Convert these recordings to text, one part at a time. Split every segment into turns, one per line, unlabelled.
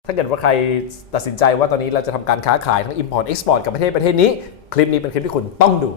ถ้าเกิดว่าใครตัดสินใจว่าตอนนี้เราจะทำการค้าขายทั้ง Import Export กับประเทศนี้คลิปนี้เป็นคลิปที่คุณต้องดู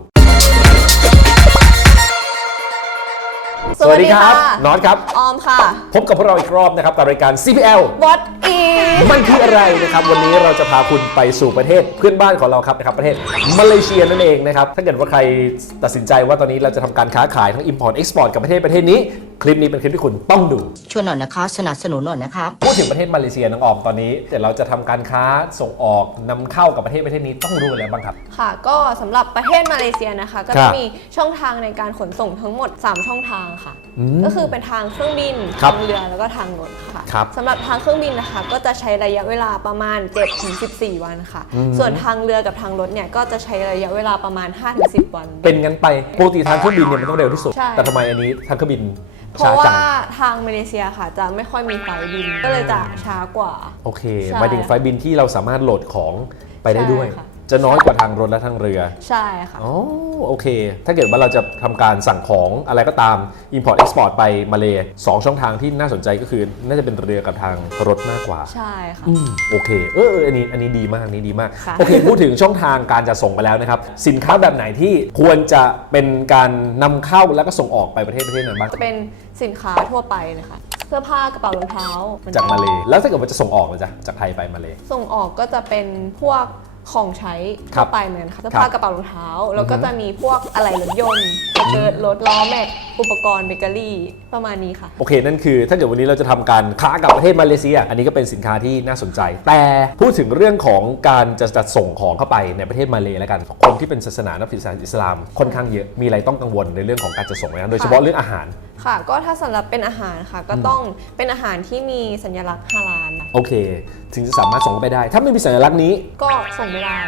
สวัสดีครับน็อตครับ
ออมค่ะ
พบกับพวกเราอีกรอบนะครับกับรายการ CPL
What is
มันคืออะไรนะครับวันนี้เราจะพาคุณไปสู่ประเทศเพื่อนบ้านของเราครับประเทศมาเลเซียนั่นเองนะครับถ้าเกิดว่าใครตัดสินใจว่าตอนนี้เราจะทำการค้าขายทั้ง Import Export กับประเทศนี้คลิปนี้เป็นคลิปที่คุณต้องดู
ช่วยหน่อยนะคะสนับสนุนหน่อยนะครับ
พูดถึงประเทศมาเลเซียน้องออมตอนนี้เดี๋ยวเราจะทำการค้าส่งออกนำเข้ากับประเทศนี้ต้องรู้อะไรบ้างครับ
ค่ะก็สำหรับประเทศมาเลเซียนะคะก็จะมีช่องทางในการขนส่งทั้งหมด3ช่องทางค่ะก็คือเป็นทางเครื่องบินทางเรือแล้วก็ทางรถค่ะสำหรับทางเครื่องบินนะคะก็จะใช้ระยะเวลาประมาณ 7-14 วันค่ะส่วนทางเรือกับทางรถเนี่ยก็จะใช้ระยะเวลาประมาณ 5-10 วัน
เป็นงั้นไปปกติทางเครื่องบินเนี่ยมันต้องเร็วที่สุดแต่ทำไมอันนี้ทางเครื่องบิน
เพราะว่าทางมาเลเซียค่ะจะไม่ค่อยมีไฟบินก็เลยจะช้ากว่า
โอเคหมายถึงไฟบินที่เราสามารถโหลดของไปได้ด้วยจะน้อยกว่าทางรถและทางเรือ
ใช่ค่ะ
อ๋อโอเคถ้าเกิดว่าเราจะทำการสั่งของอะไรก็ตาม Import Export ไปมาเล2ช่องทางที่น่าสนใจก็คือน่าจะเป็นเรือกับทางรถมากกว่า
ใช่ค่ะ
โอเคอันนี้ดีมากนี่ดีมากโอเคพูดถึงช่องทางการจะส่งไปแล้วนะครับสินค้าแบบไหนที่ควรจะเป็นการนำเข้าแล้วก็ส่งออกไปประเทศนั้นบ้าง
จะเป็นสินค้าทั่วไปนะคะเสื้อผ้ากระเป๋ารองเท้า
จากมาเลแล้วถ้าเกิดว่าจะส่งออกเลยจ้ะจากไทยไปมาเล
ส่งออกก็จะเป็นพวกของใช้ทั่วไปเหมือนค่ะเสื้อผ้ากระเป๋ารองเท้าแล้วก็จะมีพวกอะไหล่รถยนต์เกิดรถล้อแม็กอุปกรณ์เบเกอรี่ประมาณนี้ค่ะ
โอเคนั่นคือถ้าเกิดวันนี้เราจะทำการค้ากับประเทศมาเลเซียอันนี้ก็เป็นสินค้าที่น่าสนใจแต่พูดถึงเรื่องของการจะจัดส่งของเข้าไปในประเทศมาเลแล้วกันคนที่เป็นศาสนานับถือศาสนาอิสลามค่อนข้างเยอะมีอะไรต้องกังวลในเรื่องของการจะส่งไหมโดยเฉพาะเรื่องอาหาร
ค่ะก็ถ้าสำหรับเป็นอาหารค่ะก็ต้องเป็นอาหารที่มีสัญลักษณ์ฮาลาล
โอเคถึงจะสามารถส่งไปได้ถ้าไม่มีสัญลักษณ์นี้
ก็ส่งไม่ได้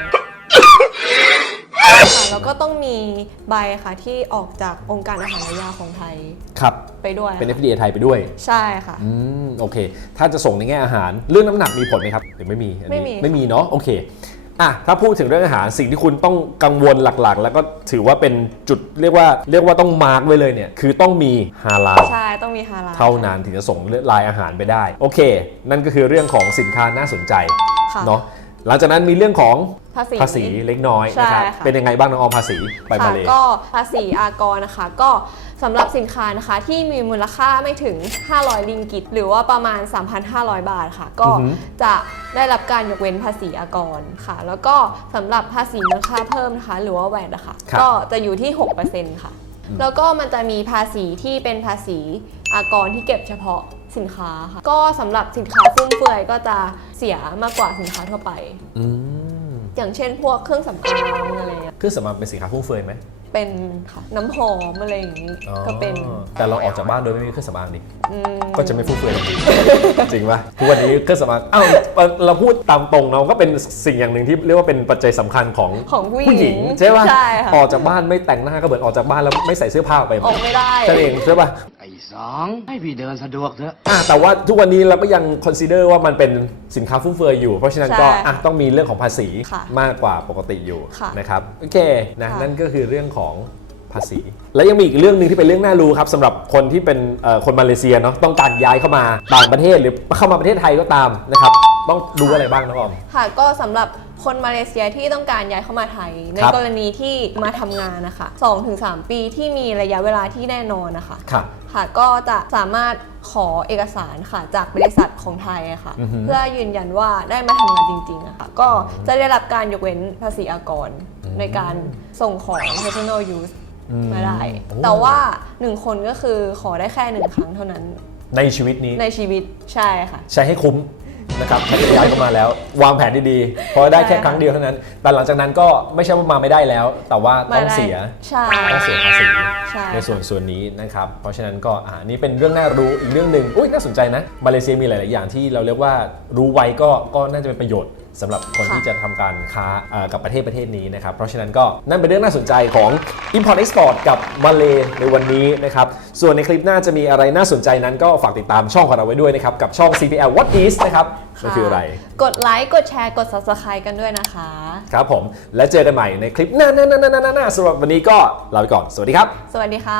แล้วก็ต้องมีใบค่ะที่ออกจากองค์การอาหารและยาของไทย
ครับ
ไปด้วย
เป็น FDA ไทยไปด้วย
ใช่ค่ะ
โอเคถ้าจะส่งในแง่อาหารเรื่องน้ำหนักมีผลไหมครับหรือไม่มีเนาะโอเคถ้าพูดถึงเรื่องอาหารสิ่งที่คุณต้องกังวลหลักๆแล้วก็ถือว่าเป็นจุดเรียกว่าต้องมาร์กไว้เลยเนี่ยคือต้องมีฮาลาล
ใช่ต้องมีฮาลาล
เท่านั้นถึงจะส่งลายอาหารไปได้โอเคนั่นก็คือเรื่องของสินค้าน่าสนใจเนาะหลังจากนั้นมีเรื่องของภาษีเล็กน้อยนะครับเป็นยังไงบ้างน้องออมภาษีไปมาเล
ก็ภาษีอากรนะคะก็สำหรับสินค้านะคะที่มีมูลค่าไม่ถึง500ริงกิตหรือว่าประมาณ 3,500 บาทค่ะก็จะได้รับการยกเว้นภาษีอากรค่ะแล้วก็สำหรับภาษีมูลค่าเพิ่มนะคะหรือว่าแวตนะคะก็จะอยู่ที่ 6% ค่ะแล้วก็มันจะมีภาษีที่เป็นภาษีอากรที่เก็บเฉพาะสินค้าค่ะก็สำหรับสินค้าฟุ่มเฟือยก็จะเสียมากกว่าสินค้าทั่วไปอย่างเช่นพวกเครื่องสำอางอะไร
เครื่องสำอางเป็นสินค้าฟุ่มเฟือยไหม
เป็นค่ะน้ำหอมอะไรอย่างนี้ก็เป็น
แต่เราออกจากบ้านโดยไม่มีเครื่องสำอางดิก็จะไม่ฟุ่มเฟือยจริงป่ะทุกวันนี้เครื่องสำอางเราพูดตามตรงเราก็เป็นสิ่งอย่างหนึ่งที่เรียกว่าเป็นปัจจัยสำคัญของผู้หญิงใช่ป่ะออกจากบ้านไม่แต่งหน้าก็เหมือนออกจากบ้านแล้วไม่ใส่เสื้อผ้าไป
ออกไม่ได้
ใช่เองใช่ป่ะ
ให้พี่เดินสะดวกเถอะ
แต่ว่าทุกวันนี้เราก็ยังคอนซีเดอร์ว่ามันเป็นสินค้าฟุ่มเฟือยอยู่เพราะฉะนั้นก็ต้องมีเรื่องของภาษีมากกว่าปกติอยู่นะครับโอเคนะนั่นก็คือเรื่องของภาษีและยังมีอีกเรื่องนึงที่เป็นเรื่องน่ารู้ครับสำหรับคนที่เป็นคนมาเลเซียเนาะต้องการย้ายเข้ามาต่างประเทศหรือเข้ามาประเทศไทยก็ตามนะครับต้องรู้อะไรบ้างน้องออม
ค่ะก็สำหรับคนมาเลเซียที่ต้องการย้ายเข้ามาไทยในกรณีที่มาทำงานนะคะ 2-3 ปีที่มีระยะเวลาที่แน่นอนนะคะค่ะก็จะสามารถขอเอกสารค่ะจากบริษัทของไทยค่ะเพื่อยืนยันว่าได้มาทำงานจริงๆนะคะก็จะได้รับการยกเว้นภาษีอากรในการส่งของ personal use มาได้แต่ว่า1คนก็คือขอได้แค่1ครั้งเท่านั้น
ในชีวิตนี้
ในชีวิตใช่ค่ะ
ใช้ให้คุ้มนะครับถ้าย้ายเข้ามาแล้ววางแผนดีๆเพราะได้แค่ครั้งเดียวเท่านั้นแต่หลังจากนั้นก็ไม่ใช่ว่ามาไม่ได้แล้วแต่ว่าต้องเสียภาษีในส่วนนี้นะครับเพราะฉะนั้นก็นี่เป็นเรื่องน่ารู้อีกเรื่องหนึ่งน่าสนใจนะมาเลเซียมีหลายๆอย่างที่เราเรียกว่ารู้ไว้ก็น่าจะเป็นประโยชน์สำหรับคนที่จะทำการค้ากับประเทศนี้นะครับเพราะฉะนั้นก็นั่นเป็นเรื่องน่าสนใจของ Import Export กับมาเลในวันนี้นะครับส่วนในคลิปหน้าจะมีอะไรน่าสนใจนั้นก็ฝากติดตามช่องของเราไว้ด้วยนะครับกับช่อง CPL What is นะครับนั่นคืออะไร
กดไลค์กดแชร์กด Subscribe กันด้วยนะคะ
ครับผมและเจอกันใหม่ในคลิปหน้าสำหรับวันนี้ก็ลาไปก่อนสวัสดีครับ
สวัสดีค่ะ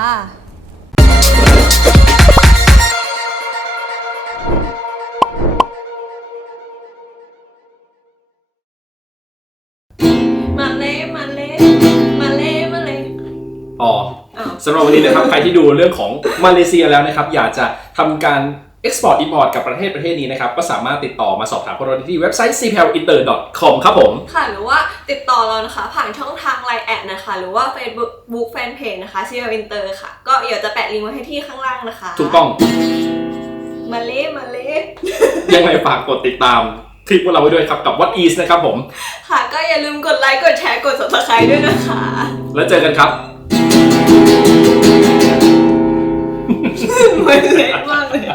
สำหรับวันนี้นะครับ ใครที่ดูเรื่องของมาเลเซียแล้วนะครับอยากจะทำการ Export Import กับประเทศนี้นะครับก็สามารถติดต่อมาสอบถามพวกเราที่เว็บไซต์ cpelinter.com ครับผม
ค่ะหรือว่าติดต่อเรานะคะผ่านช่องทาง Line แอดนะคะหรือว่า Facebook Fanpage นะคะ CPL Inter ค่ะก็เดี๋ยวจะแปะลิงก์ไว้ให้ที่ข้างล่างนะคะ
ถูกต้อง
มาเล่
ยังไงฝากกดติดตามคลิปพวกเราไว้ด้วยครับกับ What Is นะครับผม
ค่ะก็อย่าลืมกดไลค์กดแชร์กด Subscribe ด้วยนะคะ
แล้วเจอกันครับ
มันเละมากเลย